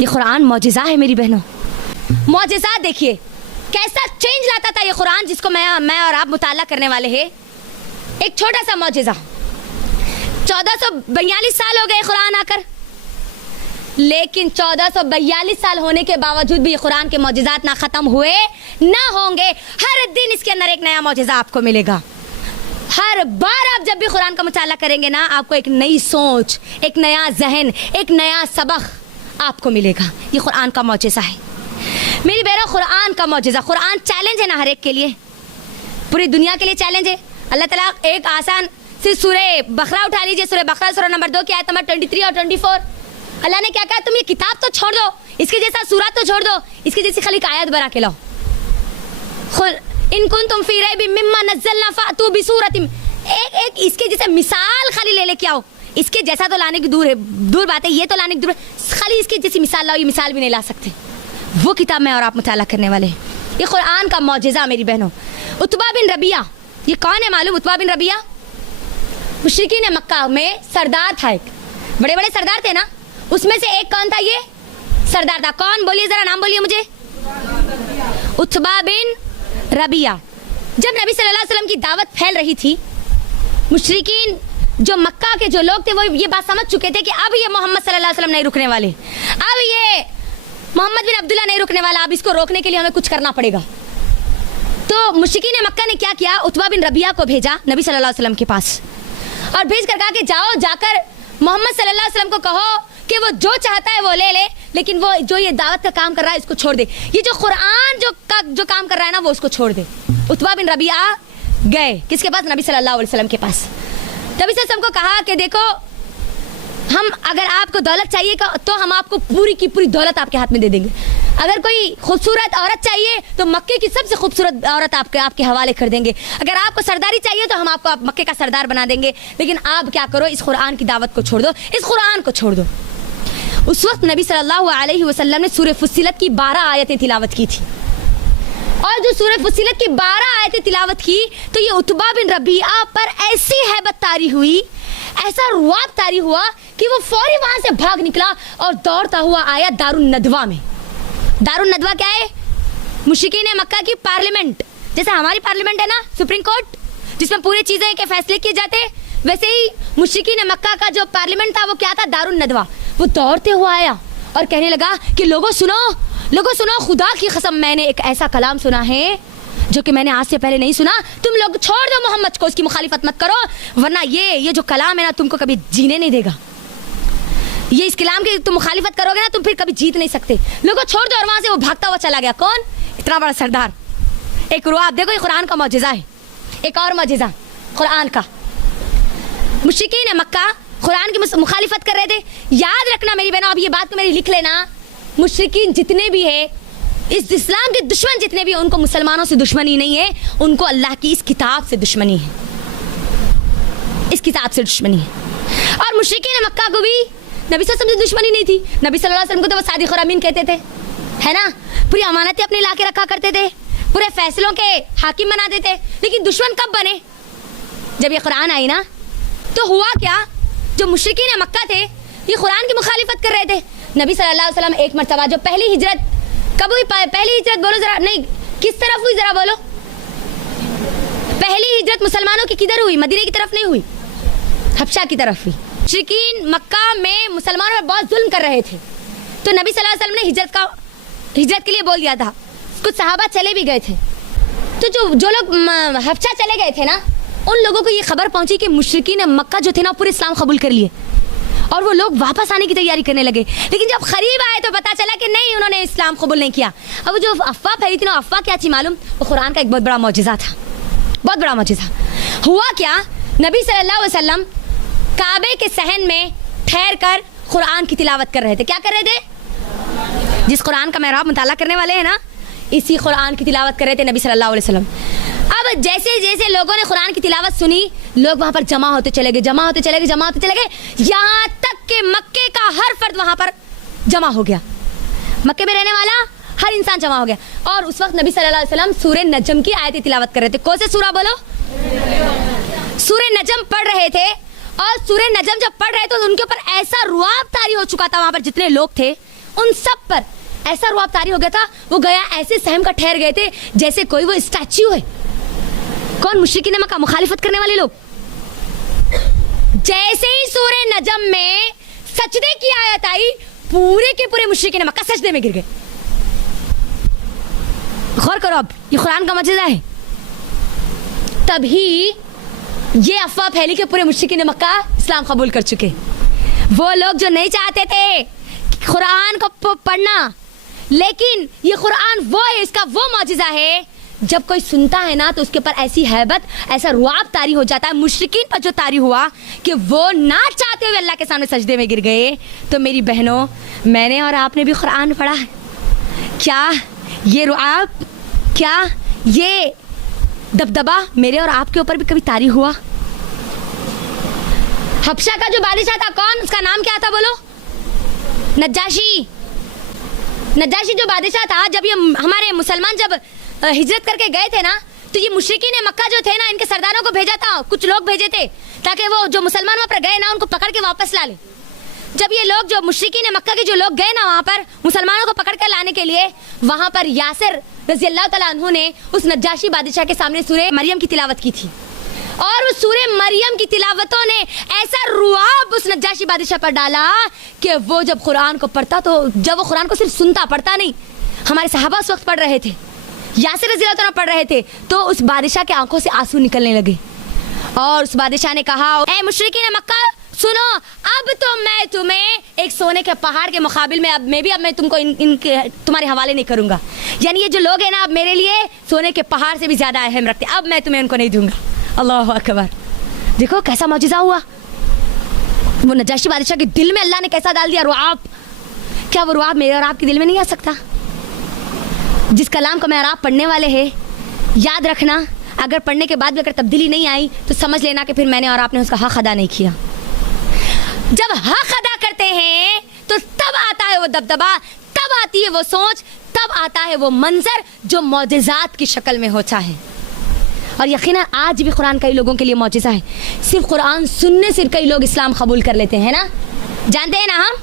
ये कुरान मौजिज़ा है मेरी बहनों। मौजिज़ा देखिए कैसा चेंज लाता था ये कुरान जिसको मैं और आप मुताला करने वाले हैं। एक छोटा सा मौजिज़ा, 1442 साल हो गए कुरान आकर, लेकिन 1442 साल होने के बावजूद भी ये कुरान के मौजिज़ात ना ख़त्म हुए ना होंगे। हर दिन इसके अंदर एक नया मौजिज़ा आपको मिलेगा। हर बार आप जब भी कुरान का मुताला करेंगे ना, आपको एक नई सोच, एक नया जहन, एक नया सबक आपको मिलेगा। ये कुरान का मौजिज़ा है मेरी बहनों, कुरान का मौजिज़ा। कुरान चैलेंज है ना हर एक के लिए, पूरी दुनिया के लिए चैलेंज है। अल्लाह ताला एक आसान सी सूरह बकरा उठा लीजिए, सूरह बकरा सूरह नंबर 2 की आयत नंबर 23 और 24। अल्लाह ने क्या कहा, तुम ये किताब तो छोड़ दो, इसके जैसा सूरत तो छोड़ दो, इसकी जैसी खाली एक आयत बना के लाओ। इन कुंतुम फी रैबिम मिम्मा नज़्ज़लना फ़अतू बिसूरतिम, एक इसके जैसे मिसाल खाली ले लेके आओ। इसके जैसा तो लाने की दूर बात है, ये तो लाने की दूर, खाली इसकी जैसी मिसाल लाओ, ये मिसाल भी नहीं ला सकते। वो किताब में और आप मुताला करने वाले हैं। ये कुरान का मौजिज़ा मेरी बहनों। उतबा बिन रबिया, ये कौन है मालूम? उतबा बिन रबिया मुशरिकीन मक्का में सरदार था, एक बड़े बड़े सरदार थे ना, उसमें से एक कौन था? ये सरदार था। कौन? बोलिए जरा, नाम बोलिए मुझे। उतबा बिन रबिया। जब नबी सल्लल्लाहु अलैहि वसल्लम की दावत फैल रही थी, मुशरिकीन जो मक्का के जो लोग थे वो ये बात समझ चुके थे कि अब ये मोहम्मद सल्लल्लाहु अलैहि वसल्लम नहीं रुकने वाले, अब ये मोहम्मद बिन अब्दुल्ला नहीं रुकने वाला, अब इसको रोकने के लिए हमें कुछ करना पड़ेगा। तो मुशरिकीन मक्का ने क्या किया, उतबा बिन रबिया को भेजा नबी सल्लल्लाहु अलैहि वसल्लम के पास, और भेज कर कहा कि जाओ, जाकर मोहम्मद सल्लल्लाहु अलैहि वसल्लम को कहो कि वो जो चाहता है वो ले ले, लेकिन वो जो ये दावत का काम कर रहा है इसको छोड़ दे, ये जो कुरान जो काम कर रहा है ना वो उसको छोड़ दे। उतबा बिन रबिया गए किसके पास? नबी सल्लल्लाहु अलैहि वसल्लम के पास। नबी सल्लल्लाहु अलैहि वसल्लम को कहा कि देखो, हम अगर आपको दौलत चाहिए तो हम आपको पूरी की पूरी दौलत आपके हाथ में दे देंगे। अगर कोई खूबसूरत औरत चाहिए तो मक्के की सबसे खूबसूरत औरत आपके हवाले कर देंगे। अगर आपको सरदारी चाहिए तो हम आपको मक्के का सरदार बना देंगे, लेकिन आप क्या करो, इस कुरान की दावत को छोड़ दो, इस कुरान को छोड़ दो। उस वक्त नबी सल्लल्लाहु अलैहि वसल्लम ने सूरह फुस्सिलत की 12 आयतें तिलावत की थी, और जो सूरह फुस्सिलत की 12 आयतें तिलावत की तो ये उतबा बिन रबिया पर ऐसी हैबत तारी हुई, ऐसा रुआब तारी हुआ कि वो फौरी वहां से भाग निकला और दौड़ता हुआ आया दारुन नदवा में। दारुन नदवा क्या है? मुशरिकीन मक्का की पार्लियामेंट, जैसे हमारी पार्लियामेंट है ना, सुप्रीम कोर्ट, जिसमें पूरी चीजें के फैसले किए जाते हैं, वैसे ही मुशरिकीन मक्का का जो पार्लियामेंट था वो क्या था? दारुन नदवा। वो दौड़ते हुआ आया और कहने लगा कि लोगों सुनो, खुदा की कसम मैंने एक ऐसा कलाम सुना है जो कि मैंने आज से पहले नहीं सुना। तुम लोग छोड़ दो मोहम्मद को, उसकी मुखालिफत मत करो, वरना ये जो कलाम है ना तुमको कभी जीने नहीं देगा। ये इस कलाम की तुम मुखालिफत करोगे ना तुम फिर कभी जीत नहीं सकते। लोगों छोड़ दो। और वहां से वो भागता हुआ चला गया। कौन? इतना बड़ा सरदार। एक रुआब देखो, ये कुरान का मौजिज़ा है। एक और मौजिज़ा कुरान का, मुशरिकीन मक्का कुरान की मुखालिफत कर रहे थे। याद रखना मेरी बहनों, अब ये बात को मेरी लिख लेना, मुशरिकीन जितने भी है, इस इस्लाम के दुश्मन जितने भी, उनको मुसलमानों से दुश्मनी नहीं है, उनको अल्लाह की इस किताब से दुश्मनी है, इस किताब से दुश्मनी है। और मुशरिकीन मक्का को भी नबी सल्लल्लाहु अलैहि वसल्लम से दुश्मनी नहीं थी। नबी सल्लल्लाहु अलैहि वसल्लम को तो वो सादिक और अमीन कहते थे, है ना, पूरी अमानतें अपने ला के रखा करते थे, पूरे फैसलों के हाकिम बना देते। लेकिन दुश्मन कब बने? जब ये कुरान आई ना, तो हुआ क्या, जो मुशरिकीन मक्का थे ये कुरान की मुखालिफत कर रहे थे। नबी सल्लल्लाहु अलैहि वसल्लम एक मरतबा, जो पहली हिजरत कब हुई? पहली हिजरत बोलो जरा, नहीं किस तरफ हुई जरा बोलो। पहली हिजरत मुसलमानों की किधर हुई? मदीने की तरफ नहीं हुई, हबशा की तरफ हुई। मुशरिकीन मक्का में मुसलमानों पर बहुत जुल्म कर रहे थे, तो नबी सल्लल्लाहु अलैहि वसल्लम ने हिजरत के लिए बोल दिया था। कुछ सहाबा चले भी गए थे, तो जो लोग हबशा चले गए थे ना, उन लोगों को ये खबर पहुंची कि मुशरिकीन मक्का जो थे ना पूरे इस्लाम कबूल कर लिए, और वो लोग वापस आने की तैयारी करने लगे। लेकिन जब करीब आए तो पता चला कि नहीं, उन्होंने इस्लाम कबूल नहीं किया। अब जो अफवाह फैली थी ना, अफवाह क्या थी मालूम? वो कुरान का एक बहुत बड़ा मौजिज़ा था, बहुत बड़ा मौजिज़ा। हुआ क्या, नबी सल्लल्लाहु अलैहि वसल्लम काबे के सहन में ठहर कर कुरान की तिलावत कर रहे थे। क्या कर रहे थे? जिस कुरान का मेहराब मुताला करने वाले हैं ना, इसी कुरान की तिलावत कर रहे थे नबी सल्लल्लाहु अलैहि वसल्लम। अब जैसे जैसे लोगों ने कुरान की तिलावत सुनी, लोग वहाँ पर जमा होते चले गए, यहाँ तक कि मक्के का हर फर्द वहाँ पर जमा हो गया। मक्के में रहने वाला हर इंसान जमा हो गया। और उस वक्त नबी सल्लल्लाहु अलैहि वसल्लम सूरह नजम की आयतें तिलावत कर रहे थे। कौन से सूरा बोलो? सूरह नजम पढ़ रहे थे। और सूरह नजम जब पढ़ रहे थे तो उनके ऊपर ऐसा रुआब तारी हो चुका था, वहाँ पर जितने लोग थे उन सब पर ऐसा रुआब तारी हो गया था, वो गया ऐसे सहम का ठहर गए थे जैसे कोई वो स्टैच्यू है। कौन? मुशरिकीन मक्का, मुखालिफत करने वाले लोग। जैसे ही सूरह नजम में सजदे की आयत आई, पूरे के पूरे मुशरिकीन मक्का सजदे में गिर गए। गौर करो, अब ये कुरान का मौजूदा है। तभी ये अफवाह फैली कि पूरे मुशरिकीन मक्का इस्लाम कबूल कर चुके। वो लोग जो नहीं चाहते थे कुरान को पढ़ना, लेकिन ये कुरान वो है, इसका वो मौजूदा है, जब कोई सुनता है ना तो उसके ऊपर ऐसी हैबत, ऐसा रुआब तारी हो जाता है। मुशरिकीन पर जो तारी हुआ कि वो ना चाहते हुए अल्लाह के सामने सजदे में गिर गए। तो मेरी बहनों, मैंने और आपने भी कुरान पढ़ा है, क्या ये रुआब, क्या ये दबदबा मेरे और आपके ऊपर भी कभी तारी हुआ? हबशा का जो बादशाह था, कौन? उसका नाम क्या था बोलो? नज्जाशी। नज्जाशी जो बादशाह था, जब ये हमारे मुसलमान जब हिजरत करके गए थे ना, तो ये मुशरिकीन मक्का जो थे ना, इनके सरदारों को भेजा था, कुछ लोग भेजे थे ताकि वो जो मुसलमान वहाँ पर गए ना उनको पकड़ के वापस ला ले। जब ये लोग जो मुशरिकीन मक्का के जो लोग गए ना वहाँ पर मुसलमानों को पकड़ कर लाने के लिए, वहाँ पर यासिर रज़ी अल्लाह तआला अन्हु ने उस नज्जाशी बादशाह के सामने सूरह मरियम की तिलावत की थी, और उस सूरह मरियम की तिलावतों ने ऐसा रुआब उस नज्जाशी बादशाह पर डाला कि वो जब कुरान को पढ़ता, तो जब वो कुरान को सिर्फ सुनता पढ़ता नहीं, हमारे सहाबा उस वक्त पढ़ रहे थे, यासिर रज़ी अल्लाह तआला पढ़ रहे थे, तो उस बादशाह के आंखों से आंसू निकलने लगे। और उस बादशाह ने कहा, ए मुशरिकीन मक्का सुनो, अब तो मैं तुम्हें एक सोने के पहाड़ के मुकाबिल में अब मैं तुमको इनके तुम्हारे हवाले नहीं करूंगा। यानी ये जो लोग हैं ना, अब मेरे लिए सोने के पहाड़ से भी ज्यादा अहम रखते, अब मैं तुम्हें उनको नहीं दूंगा। अल्लाह अकबर। देखो कैसा मौजूदा हुआ। वो नज्जाशी बादशाह के दिल में अल्लाह ने कैसा डाल दिया रुआब। क्या वो रुआब मेरे और आपके दिल में नहीं आ सकता? जिस कलाम को मैं और आप पढ़ने वाले हैं, याद रखना, अगर पढ़ने के बाद भी अगर तब्दीली नहीं आई तो समझ लेना कि फिर मैंने और आपने उसका हक अदा नहीं किया। जब हक अदा करते हैं तो तब आता है वो दबदबा, तब आती है वो सोच, तब आता है वो मंजर जो मौजज़ात की शक्ल में होता है। और यकीनन आज भी कुरान कई लोगों के लिए मौजज़ा है। सिर्फ कुरान सुनने से कई लोग इस्लाम कबूल कर लेते हैं ना, जानते हैं ना हम।